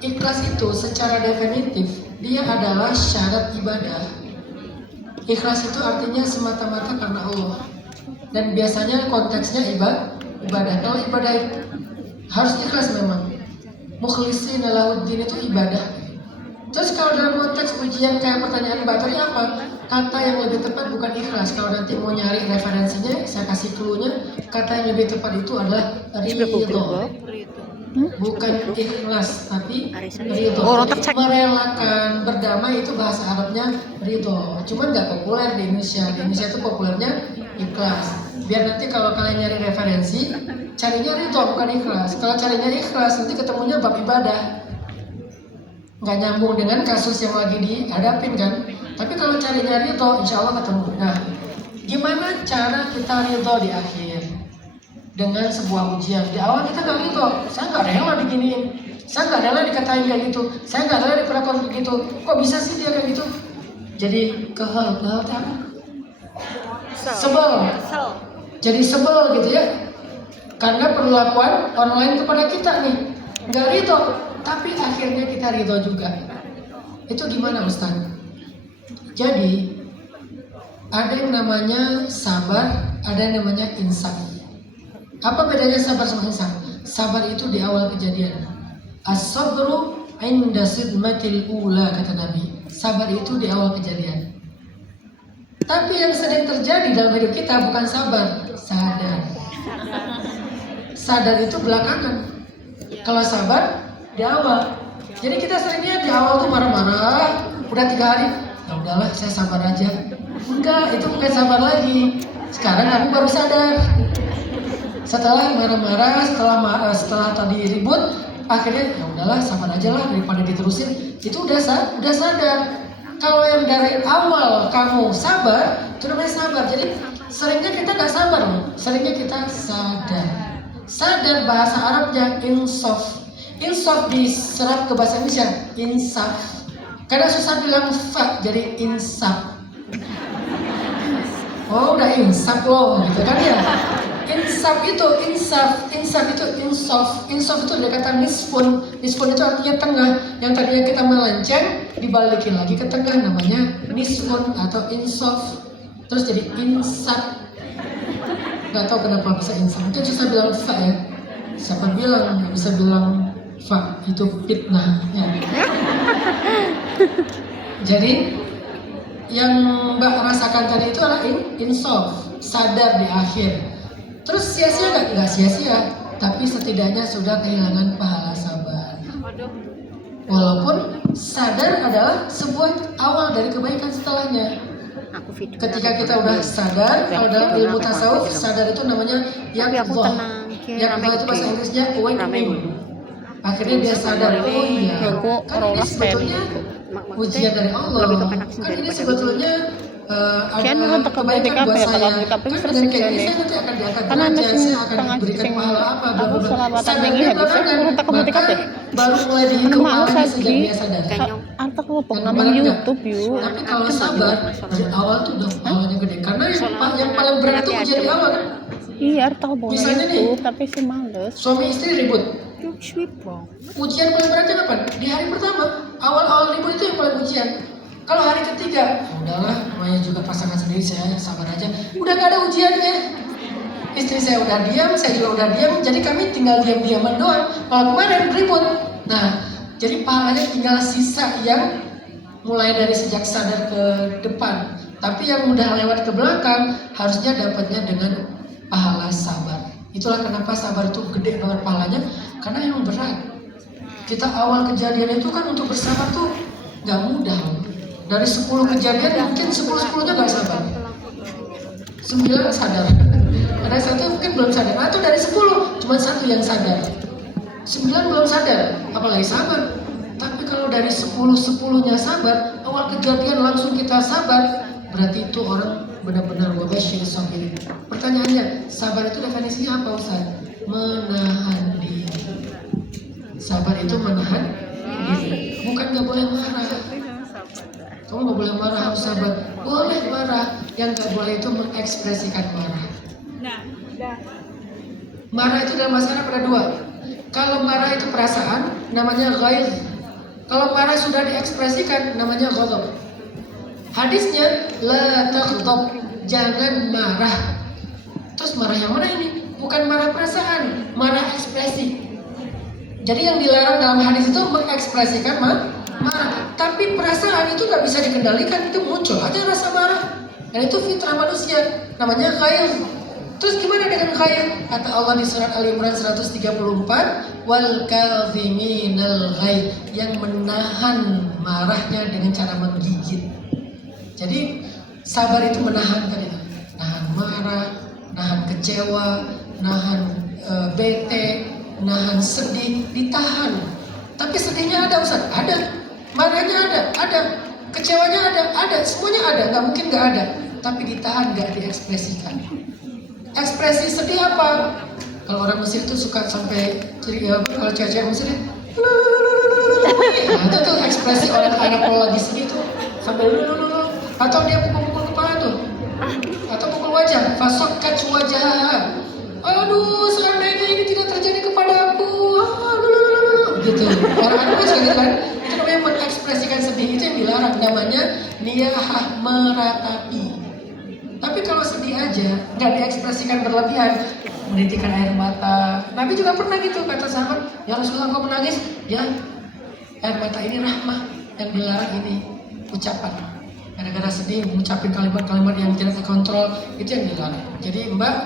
Ikhlas itu secara definitif dia adalah syarat ibadah. Ikhlas itu artinya semata-mata karena Allah. Dan biasanya konteksnya ibadah. Kalau ibadah harus ikhlas memang. Mukhlishina lahuddin itu ibadah. Terus kalau dalam konteks ujian kayak pertanyaan baterai apa? Kata yang lebih tepat bukan ikhlas. Kalau nanti mau nyari referensinya, saya kasih clue-nya. Kata yang lebih tepat itu adalah ridho. Bukan ikhlas, tapi ridho. Merelakan, berdamai itu bahasa Arabnya ridho. Cuma nggak populer di Indonesia. Di Indonesia itu populernya ikhlas. Biar nanti kalau kalian nyari referensi, carinya ridho bukan ikhlas. Kalau carinya ikhlas, nanti ketemunya bab ibadah. Nggak nyambung dengan kasus yang lagi dihadapin kan. Tapi kalau carinya ridho, insya Allah ketemu. Nah, gimana cara kita ridho di akhir? Dengan sebuah ujian. Di awal kita nggak ridho, saya nggak rela diginiin, saya nggak rela dikatain kayak gitu, saya nggak rela diperlakukan begitu. Kok bisa sih dia kayak gitu? Jadi kehal apa? Sebel. Jadi sebel gitu ya. Karena perlakuan orang lain kepada kita nih, nggak ridho. Tapi akhirnya kita ridho juga. Itu gimana Ustaz? Jadi ada yang namanya sabar, ada yang namanya insaf. Apa bedanya sabar sama insaf? Sabar itu di awal kejadian. As-sabru 'inda sidmatil ula, kata Nabi. Sabar itu di awal kejadian. Tapi yang sedang terjadi dalam hidup kita bukan sabar, sadar. Sadar itu belakangan. Kalau sabar di awal. Jadi kita seringnya di awal tuh marah-marah, udah 3 hari, ya udahlah saya sabar aja. Enggak, itu bukan sabar lagi. Sekarang aku baru sadar. Setelah marah-marah, setelah tadi ribut, akhirnya ya udahlah sabar aja lah daripada diterusin. Itu udah sadar. Kalau yang dari awal kamu sabar, itu namanya sabar. Jadi seringnya kita nggak sabar loh, seringnya kita sadar. Sadar bahasa Arabnya insaf. Insaf diserap ke bahasa Indonesia insaf. Karena susah bilang fa, jadi insaf. Oh udah insaf loh, gitu kan ya. Insaf itu insaf itu insaf itu dari kata nisfun itu artinya tengah. Yang tadinya kita melenceng dibalikin lagi ke tengah, namanya nisfun atau insaf. Terus jadi insaf. Gak tahu kenapa bisa insaf. Mungkin susah bilang fa ya. Siapa bilang gak bisa bilang fa, itu fitnah ya. Jadi yang Mbak rasakan tadi itu adalah insaf, sadar di akhir. Terus sia-sia nggak? Nggak sia-sia, tapi setidaknya sudah kehilangan pahala sabar. Walaupun sadar adalah sebuah awal dari kebaikan setelahnya. Ketika kita udah sadar, kalau dalam ilmu tasawuf, sadar itu namanya yaqdha. Yaqdha itu bahasa Inggrisnya awakening. Akhirnya dia sadar, oh iya, kan ini sebetulnya ujian dari Allah. Kan ini sebetulnya ada kebaikan buat saya. Kan dari kayak ini saya nanti akan diangkat derajat, saya akan diberikan pahala apa, sadar dia belakangan, maka baru mulai dihitung pahalanya sejak dia sadar. Tapi kalau sabar, dari awal tuh udah pahalanya gede. Karena yang paling berat itu ujian di awal kan. Iya, tahu Misalnya nih, tapi sih males. Suami istri ribut. Ujian paling beratnya kapan? Di hari pertama. Awal-awal ribut itu yang paling ujian. Kalau hari ketiga, udahlah, namanya juga pasangan sendiri, saya sabar aja. Udah gak ada ujiannya. Istri saya udah diam, saya juga udah diam. Jadi kami tinggal diam-diaman doang. Kalau kemarin ribut. Nah, jadi pahalanya tinggal sisa yang mulai dari sejak sadar ke depan. Tapi yang udah lewat ke belakang, harusnya dapatnya dengan pahala sabar. Itulah kenapa sabar itu gede banget pahalanya, karena yang berat. Kita awal kejadian itu kan untuk bersabar tuh gak mudah. Dari 10 kejadian mungkin 10-10-nya gak sabar. 9 sadar. Ada satu mungkin belum sadar. Atau dari 10 cuma 1 yang sadar. 9 belum sadar, apalagi sabar. Tapi kalau dari 10-10-nya sabar, awal kejadian langsung kita sabar, berarti itu orang benar-benar wabasyir sabirin. Pertanyaannya, sabar itu definisinya apa Ustaz? Menahan diri. Sabar itu menahan diri. Bukan gak boleh marah. Kamu gak boleh marah, harus sabar. Boleh marah, yang gak boleh itu mengekspresikan marah. Marah itu dalam bahasa Arab ada 2. Kalau marah itu perasaan, namanya ghaidh. Kalau marah sudah diekspresikan namanya ghadab. Hadisnya la taghdab, jangan marah. Terus marah yang mana ini? Bukan marah perasaan, marah ekspresi. Jadi yang dilarang dalam hadis itu mengekspresikan marah. Tapi perasaan itu nggak bisa dikendalikan, itu muncul aja rasa marah. Dan itu fitrah manusia, namanya ghair. Terus gimana dengan ghair? Kata Allah di surat Ali Imran 134, wal kadhiminal ghair, yang menahan marahnya dengan cara menggigit. Jadi sabar itu menahan tadi, nahan marah, nahan kecewa, nahan bete, nahan sedih, ditahan. Tapi sedihnya ada Ustaz? Ada. Marahnya ada. Kecewanya ada. Semuanya ada, nggak mungkin nggak ada. Tapi ditahan, nggak diekspresikan. Ekspresi sedih apa? Kalau orang Mesir itu suka sampai kalau cewek-cewek Mesir nah, itu tuh ekspresi orang Arab kalau lagi sedih tuh sampai atau dia pukul-pukul kepala tuh, atau pukul wajah, fasokkat wajah. Aduh, seandainya ini tidak terjadi kepada aku, gitu. Orang Arab kan suka gitu kan. Itu namanya mengekspresikan sedih, itu yang dilarang, namanya niyahah, meratapi. Tapi kalau sedih aja, nggak diekspresikan berlebihan, menitikan air mata. Nabi juga pernah gitu, kata sahabat, ya Rasulullah kau menangis, ya air mata ini rahmah, yang dilarang ini ucapan. Gara-gara sedih, mengucapkan kalimat-kalimat yang tidak terkontrol, itu yang dilarang. Jadi Mbak,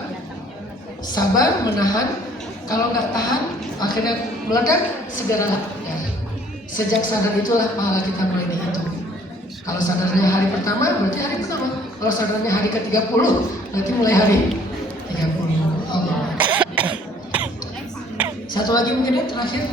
sabar, menahan, kalau nggak tahan, akhirnya meledak, segeralah. Ya. Sejak sadar itulah pahala kita mulai dihitung. Kalau sadarnya hari pertama, berarti hari pertama. Kalau sadarnya hari ke-30, berarti mulai hari 30. Allah. Satu lagi mungkin ya, terakhir.